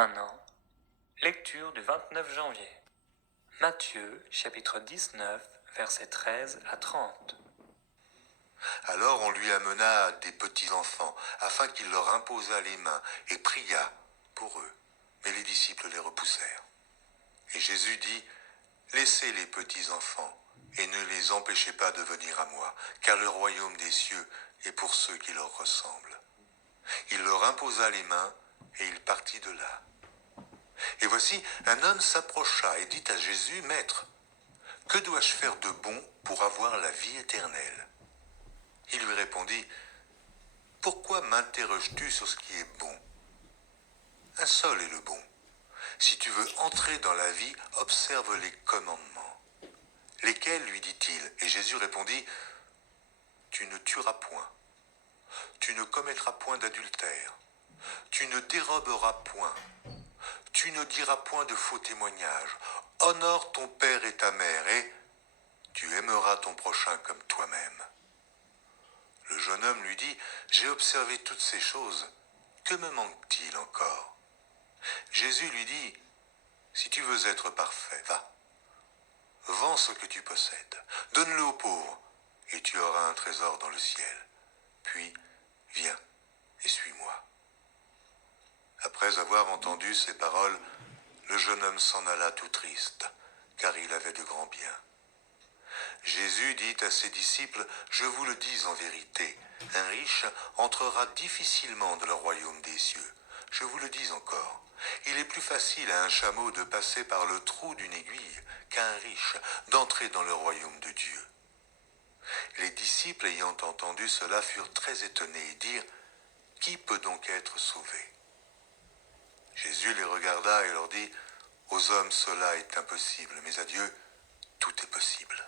Maintenant, lecture du 29 janvier. Matthieu, chapitre 19, versets 13 à 30. Alors on lui amena des petits-enfants, afin qu'il leur imposât les mains, et pria pour eux. Mais les disciples les repoussèrent. Et Jésus dit, « Laissez les petits-enfants, et ne les empêchez pas de venir à moi, car le royaume des cieux est pour ceux qui leur ressemblent. » Il leur imposa les mains, et il partit de là. Et voici, un homme s'approcha et dit à Jésus, « Maître, que dois-je faire de bon pour avoir la vie éternelle ?» Il lui répondit, « Pourquoi m'interroges-tu sur ce qui est bon? Un seul est le bon. Si tu veux entrer dans la vie, observe les commandements. » Lesquels, lui dit-il? Et Jésus répondit, « Tu ne tueras point, tu ne commettras point d'adultère, tu ne déroberas point, tu ne diras point de faux témoignages, honore ton père et ta mère, et tu aimeras ton prochain comme toi-même. » Le jeune homme lui dit, « J'ai observé toutes ces choses, que me manque-t-il encore ?» Jésus lui dit, « Si tu veux être parfait, va, vends ce que tu possèdes, donne-le aux pauvres, et tu auras un trésor dans le ciel. Puis, viens et suis-moi. » Après avoir entendu ces paroles, le jeune homme s'en alla tout triste, car il avait de grands biens. Jésus dit à ses disciples, « Je vous le dis en vérité, un riche entrera difficilement dans le royaume des cieux. Je vous le dis encore, il est plus facile à un chameau de passer par le trou d'une aiguille qu'à un riche d'entrer dans le royaume de Dieu. » Les disciples ayant entendu cela furent très étonnés et dirent, « Qui peut donc être sauvé ?» Jésus les regarda et leur dit, « Aux hommes cela est impossible, mais à Dieu tout est possible. »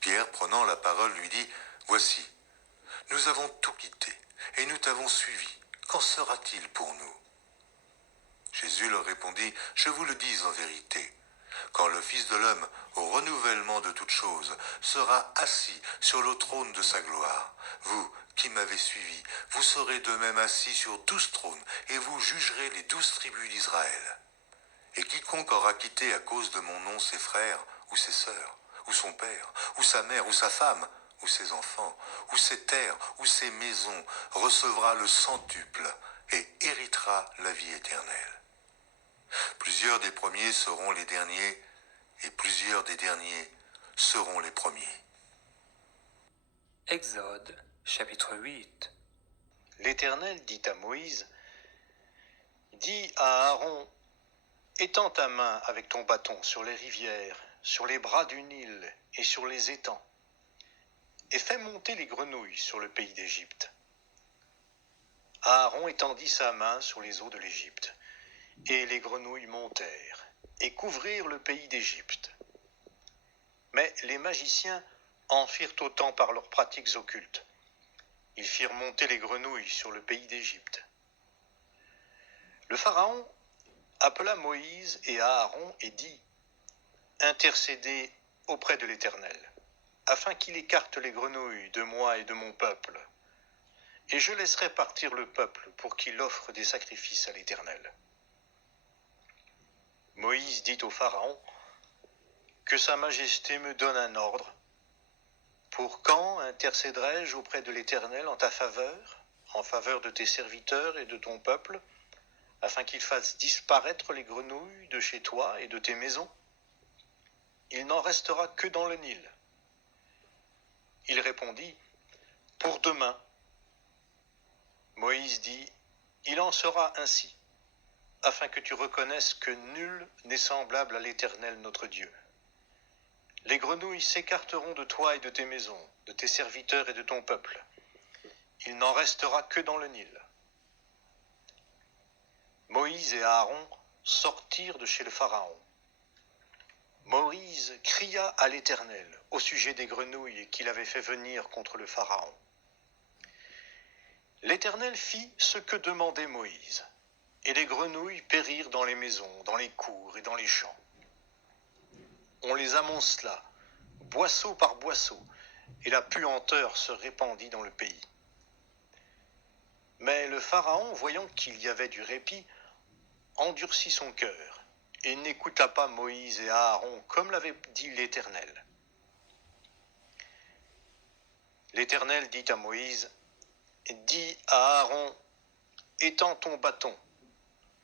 Pierre, prenant la parole, lui dit, « Voici, nous avons tout quitté, et nous t'avons suivi. Qu'en sera-t-il pour nous ?» Jésus leur répondit, « Je vous le dis en vérité, quand le Fils de l'homme, au renouvellement de toutes choses, sera assis sur le trône de sa gloire, vous qui m'avez suivi, vous serez de même assis sur 12 trônes, et vous jugerez les 12 tribus d'Israël. Et quiconque aura quitté à cause de mon nom ses frères ou ses sœurs, ou son père, ou sa mère, ou sa femme, ou ses enfants, ou ses terres, ou ses maisons, recevra le centuple et héritera la vie éternelle. Plusieurs des premiers seront les derniers, et plusieurs des derniers seront les premiers. » Exode, chapitre 8. L'Éternel dit à Moïse, « Dis à Aaron, étends ta main avec ton bâton sur les rivières, sur les bras du Nil et sur les étangs, et fais monter les grenouilles sur le pays d'Égypte. » Aaron étendit sa main sur les eaux de l'Égypte, et les grenouilles montèrent et couvrirent le pays d'Égypte. Mais les magiciens en firent autant par leurs pratiques occultes. Ils firent monter les grenouilles sur le pays d'Égypte. Le Pharaon appela Moïse et Aaron et dit, « Intercédez auprès de l'Éternel, afin qu'il écarte les grenouilles de moi et de mon peuple, et je laisserai partir le peuple pour qu'il offre des sacrifices à l'Éternel. » Moïse dit au Pharaon, « Que sa majesté me donne un ordre. Pour quand intercéderai-je auprès de l'Éternel en ta faveur, en faveur de tes serviteurs et de ton peuple, afin qu'il fasse disparaître les grenouilles de chez toi et de tes maisons? Il n'en restera que dans le Nil. » Il répondit, « Pour demain. » Moïse dit, « Il en sera ainsi, afin que tu reconnaisses que nul n'est semblable à l'Éternel notre Dieu. Les grenouilles s'écarteront de toi et de tes maisons, de tes serviteurs et de ton peuple. Il n'en restera que dans le Nil. » Moïse et Aaron sortirent de chez le Pharaon. Moïse cria à l'Éternel au sujet des grenouilles qu'il avait fait venir contre le Pharaon. L'Éternel fit ce que demandait Moïse, et les grenouilles périrent dans les maisons, dans les cours et dans les champs. On les amoncela, boisseau par boisseau, et la puanteur se répandit dans le pays. Mais le Pharaon, voyant qu'il y avait du répit, endurcit son cœur et n'écouta pas Moïse et Aaron comme l'avait dit l'Éternel. L'Éternel dit à Moïse, dis à Aaron, étends ton bâton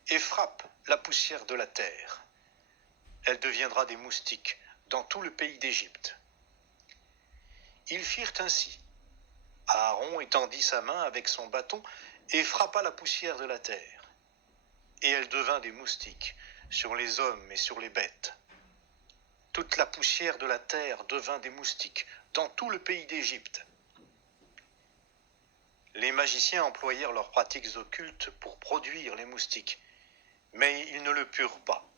et frappe la poussière de la terre. Elle deviendra des moustiques dans tout le pays d'Égypte. Ils firent ainsi. Aaron étendit sa main avec son bâton et frappa la poussière de la terre. Et elle devint des moustiques sur les hommes et sur les bêtes. Toute la poussière de la terre devint des moustiques dans tout le pays d'Égypte. Les magiciens employèrent leurs pratiques occultes pour produire les moustiques, mais ils ne le purent pas.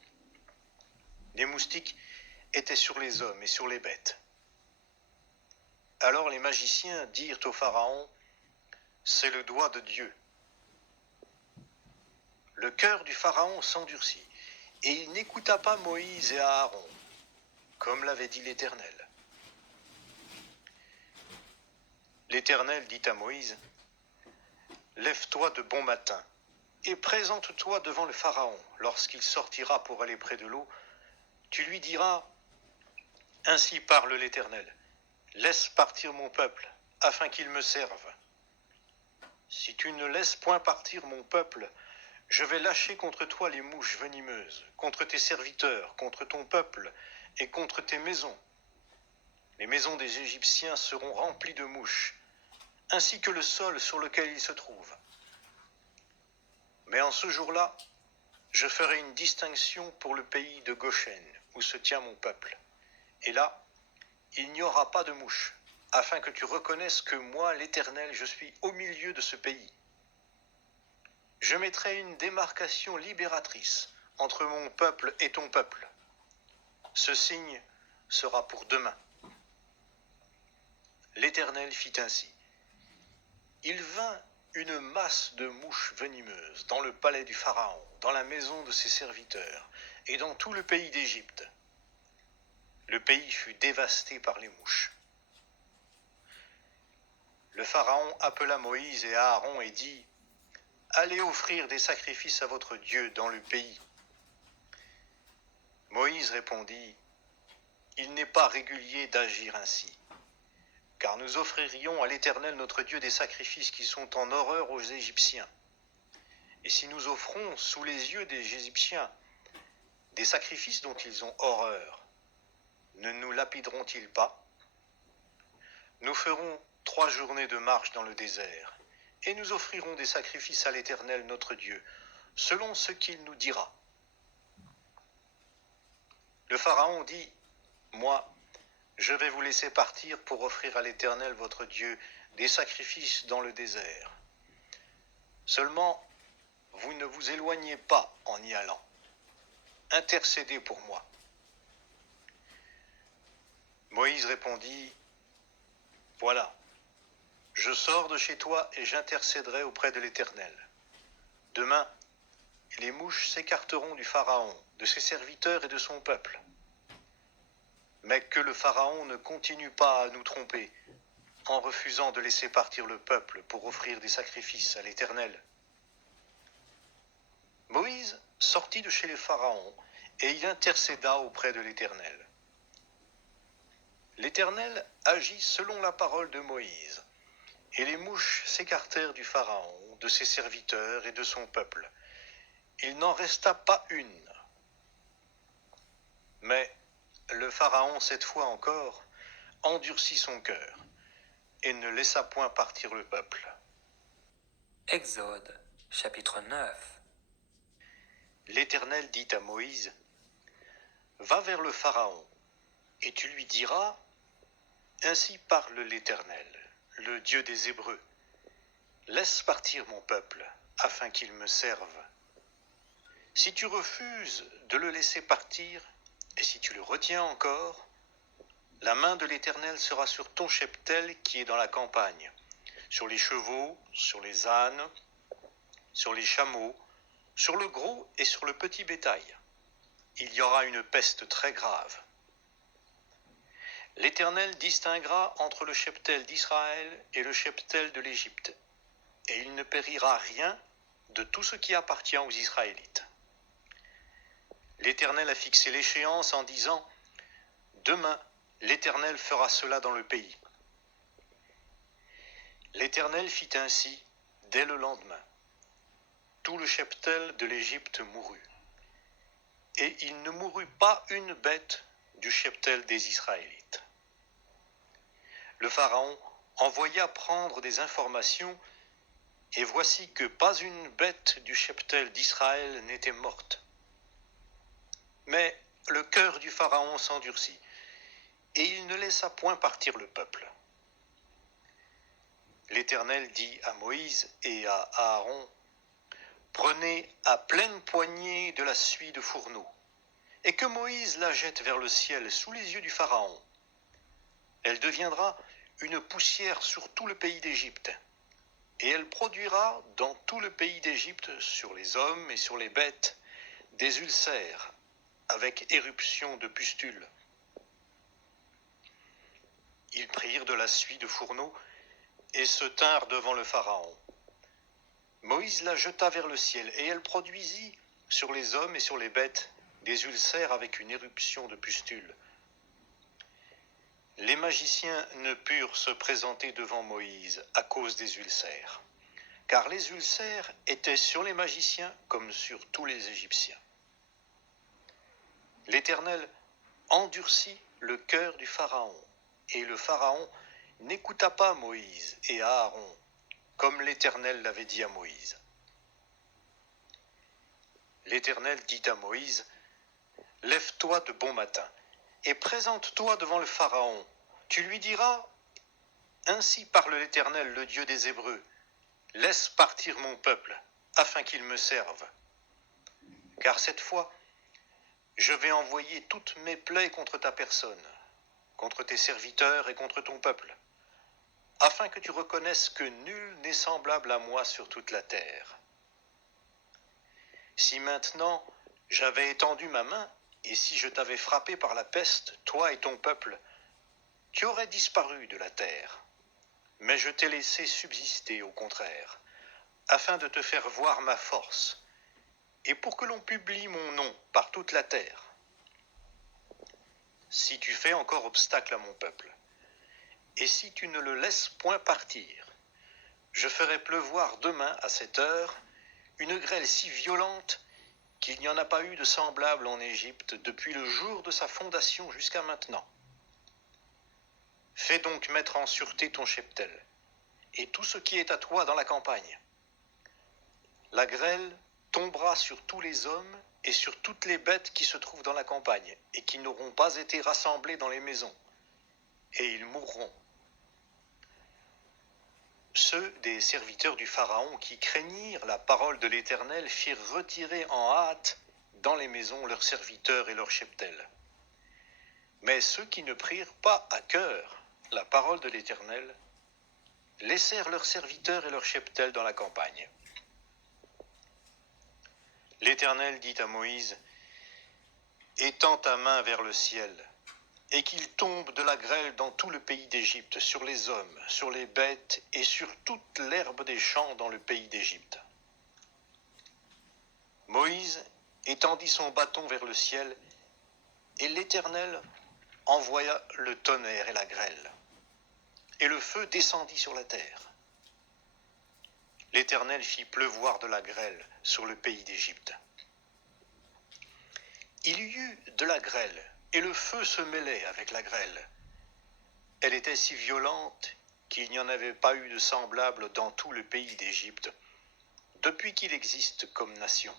Les moustiques étaient sur les hommes et sur les bêtes. Alors les magiciens dirent au Pharaon, « C'est le doigt de Dieu. » Le cœur du Pharaon s'endurcit, et il n'écouta pas Moïse et Aaron, comme l'avait dit l'Éternel. L'Éternel dit à Moïse, « Lève-toi de bon matin, et présente-toi devant le Pharaon. Lorsqu'il sortira pour aller près de l'eau, tu lui diras, « Ainsi parle l'Éternel, laisse partir mon peuple, afin qu'il me serve. Si tu ne laisses point partir mon peuple, je vais lâcher contre toi les mouches venimeuses, contre tes serviteurs, contre ton peuple et contre tes maisons. Les maisons des Égyptiens seront remplies de mouches, ainsi que le sol sur lequel ils se trouvent. Mais en ce jour-là, je ferai une distinction pour le pays de Goshen, où se tient mon peuple. Et là, il n'y aura pas de mouches, afin que tu reconnaisses que moi, l'Éternel, je suis au milieu de ce pays. Je mettrai une démarcation libératrice entre mon peuple et ton peuple. Ce signe sera pour demain. » L'Éternel fit ainsi. Il vint une masse de mouches venimeuses dans le palais du Pharaon, dans la maison de ses serviteurs et dans tout le pays d'Égypte. Le pays fut dévasté par les mouches. Le Pharaon appela Moïse et Aaron et dit, « Allez offrir des sacrifices à votre Dieu dans le pays. » Moïse répondit, « Il n'est pas régulier d'agir ainsi, car nous offririons à l'Éternel notre Dieu des sacrifices qui sont en horreur aux Égyptiens. Et si nous offrons sous les yeux des Égyptiens des sacrifices dont ils ont horreur, ne nous lapideront-ils pas? Nous ferons 3 journées de marche dans le désert, et nous offrirons des sacrifices à l'Éternel notre Dieu, selon ce qu'il nous dira. » Le Pharaon dit, « Moi, je vais vous laisser partir pour offrir à l'Éternel votre Dieu des sacrifices dans le désert. Seulement, vous ne vous éloignez pas en y allant. Intercédez pour moi. » Moïse répondit, « Voilà, je sors de chez toi et j'intercéderai auprès de l'Éternel. Demain, les mouches s'écarteront du Pharaon, de ses serviteurs et de son peuple. Mais que le Pharaon ne continue pas à nous tromper en refusant de laisser partir le peuple pour offrir des sacrifices à l'Éternel. » Moïse sortit de chez les pharaons et il intercéda auprès de l'Éternel. L'Éternel agit selon la parole de Moïse, et les mouches s'écartèrent du Pharaon, de ses serviteurs et de son peuple. Il n'en resta pas une. Mais le Pharaon, cette fois encore, endurcit son cœur et ne laissa point partir le peuple. Exode, chapitre 9. L'Éternel dit à Moïse, « Va vers le Pharaon, et tu lui diras, ainsi parle l'Éternel, le Dieu des Hébreux. Laisse partir mon peuple, afin qu'il me serve. Si tu refuses de le laisser partir, et si tu le retiens encore, la main de l'Éternel sera sur ton cheptel qui est dans la campagne, sur les chevaux, sur les ânes, sur les chameaux, sur le gros et sur le petit bétail. Il y aura une peste très grave. L'Éternel distinguera entre le cheptel d'Israël et le cheptel de l'Égypte, et il ne périra rien de tout ce qui appartient aux Israélites. l'Éternel a fixé l'échéance en disant « Demain, l'Éternel fera cela dans le pays. » L'Éternel fit ainsi dès le lendemain. Tout le cheptel de l'Égypte mourut. Et il ne mourut pas une bête du cheptel des Israélites. Le Pharaon envoya prendre des informations, et voici que pas une bête du cheptel d'Israël n'était morte. Mais le cœur du Pharaon s'endurcit, et il ne laissa point partir le peuple. L'Éternel dit à Moïse et à Aaron, « Prenez à pleine poignée de la suie de fourneau, et que Moïse la jette vers le ciel sous les yeux du Pharaon. Elle deviendra une poussière sur tout le pays d'Égypte, et elle produira dans tout le pays d'Égypte, sur les hommes et sur les bêtes, des ulcères avec éruption de pustules. » Ils prirent de la suie de fourneau et se tinrent devant le Pharaon. Moïse la jeta vers le ciel, et elle produisit sur les hommes et sur les bêtes des ulcères avec une éruption de pustules. Les magiciens ne purent se présenter devant Moïse à cause des ulcères, car les ulcères étaient sur les magiciens comme sur tous les Égyptiens. L'Éternel endurcit le cœur du Pharaon, et le Pharaon n'écouta pas Moïse et Aaron, comme l'Éternel l'avait dit à Moïse. L'Éternel dit à Moïse, « Lève-toi de bon matin, et présente-toi devant le Pharaon. Tu lui diras, ainsi parle l'Éternel, le Dieu des Hébreux, laisse partir mon peuple, afin qu'il me serve. Car cette fois, je vais envoyer toutes mes plaies contre ta personne, contre tes serviteurs et contre ton peuple, afin que tu reconnaisses que nul n'est semblable à moi sur toute la terre. Si maintenant j'avais étendu ma main, et si je t'avais frappé par la peste, toi et ton peuple, tu aurais disparu de la terre. Mais je t'ai laissé subsister au contraire, afin de te faire voir ma force, et pour que l'on publie mon nom par toute la terre. Si tu fais encore obstacle à mon peuple, et si tu ne le laisses point partir, je ferai pleuvoir demain à cette heure une grêle si violente qu'il n'y en a pas eu de semblable en Égypte depuis le jour de sa fondation jusqu'à maintenant. Fais donc mettre en sûreté ton cheptel, et tout ce qui est à toi dans la campagne. La grêle tombera sur tous les hommes et sur toutes les bêtes qui se trouvent dans la campagne, et qui n'auront pas été rassemblées dans les maisons, et ils mourront. Ceux des serviteurs du Pharaon qui craignirent la parole de l'Éternel firent retirer en hâte dans les maisons leurs serviteurs et leurs cheptels. Mais ceux qui ne prirent pas à cœur la parole de l'Éternel laissèrent leurs serviteurs et leurs cheptels dans la campagne. L'Éternel dit à Moïse, « Étends ta main vers le ciel, et qu'il tombe de la grêle dans tout le pays d'Égypte, sur les hommes, sur les bêtes et sur toute l'herbe des champs dans le pays d'Égypte. » Moïse étendit son bâton vers le ciel, et l'Éternel envoya le tonnerre et la grêle, et le feu descendit sur la terre. L'Éternel fit pleuvoir de la grêle sur le pays d'Égypte. Il y eut de la grêle, et le feu se mêlait avec la grêle. Elle était si violente qu'il n'y en avait pas eu de semblable dans tout le pays d'Égypte, depuis qu'il existe comme nation.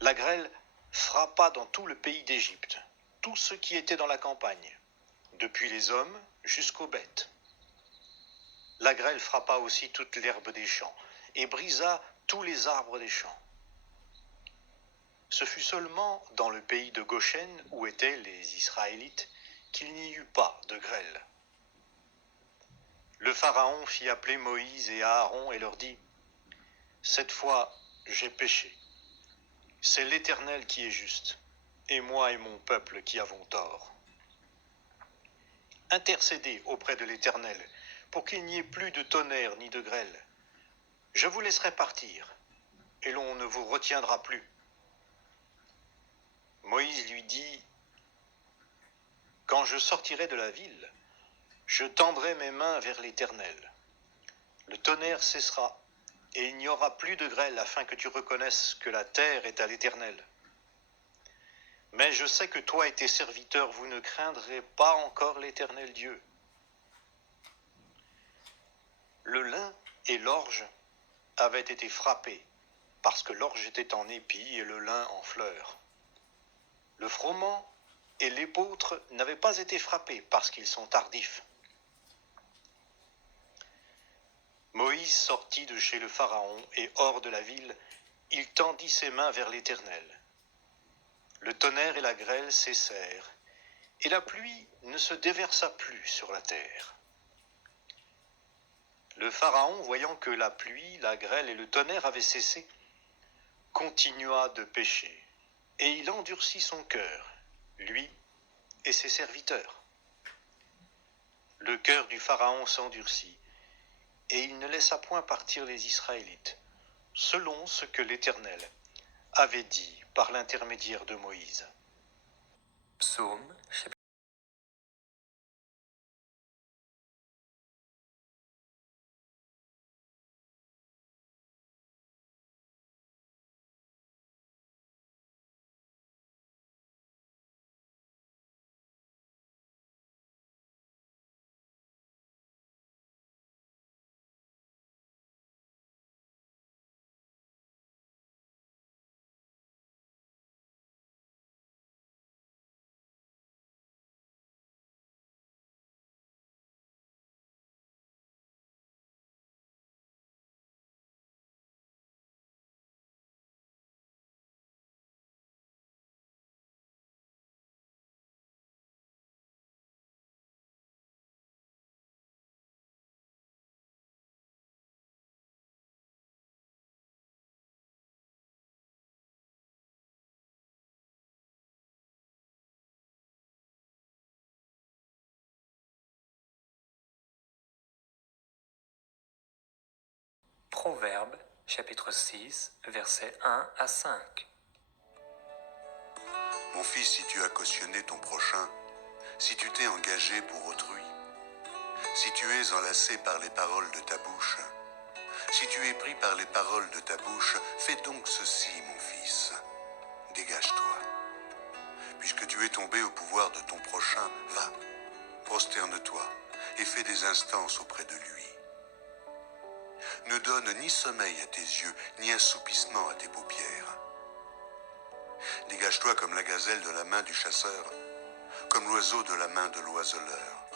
La grêle frappa dans tout le pays d'Égypte, tout ce qui était dans la campagne, depuis les hommes jusqu'aux bêtes. La grêle frappa aussi toute l'herbe des champs, et brisa tous les arbres des champs. Ce fut seulement dans le pays de Goshen, où étaient les Israélites, qu'il n'y eut pas de grêle. Le Pharaon fit appeler Moïse et Aaron et leur dit, « Cette fois, j'ai péché. C'est l'Éternel qui est juste, et moi et mon peuple qui avons tort. Intercédez auprès de l'Éternel, pour qu'il n'y ait plus de tonnerre ni de grêle. Je vous laisserai partir, et l'on ne vous retiendra plus. Moïse lui dit, « Quand je sortirai de la ville, je tendrai mes mains vers l'Éternel. Le tonnerre cessera, et il n'y aura plus de grêle afin que tu reconnaisses que la terre est à l'Éternel. Mais je sais que toi et tes serviteurs, vous ne craindrez pas encore l'Éternel Dieu. » Le lin et l'orge avaient été frappés, parce que l'orge était en épi et le lin en fleurs. Le froment et l'épeautre n'avaient pas été frappés, parce qu'ils sont tardifs. Moïse sortit de chez le Pharaon, et hors de la ville, il tendit ses mains vers l'Éternel. Le tonnerre et la grêle cessèrent, et la pluie ne se déversa plus sur la terre. Le Pharaon, voyant que la pluie, la grêle et le tonnerre avaient cessé, continua de pécher, et il endurcit son cœur, lui et ses serviteurs. Le cœur du Pharaon s'endurcit, et il ne laissa point partir les Israélites, selon ce que l'Éternel avait dit par l'intermédiaire de Moïse. Psaume, chapitre Proverbe, chapitre 6, versets 1 à 5. Mon fils, si tu as cautionné ton prochain, si tu t'es engagé pour autrui, si tu es enlacé par les paroles de ta bouche, si tu es pris par les paroles de ta bouche, fais donc ceci, mon fils. Dégage-toi. Puisque tu es tombé au pouvoir de ton prochain, va, prosterne-toi et fais des instances auprès de lui. Ne donne ni sommeil à tes yeux, ni assoupissement à tes paupières. Dégage-toi comme la gazelle de la main du chasseur, comme l'oiseau de la main de l'oiseleur.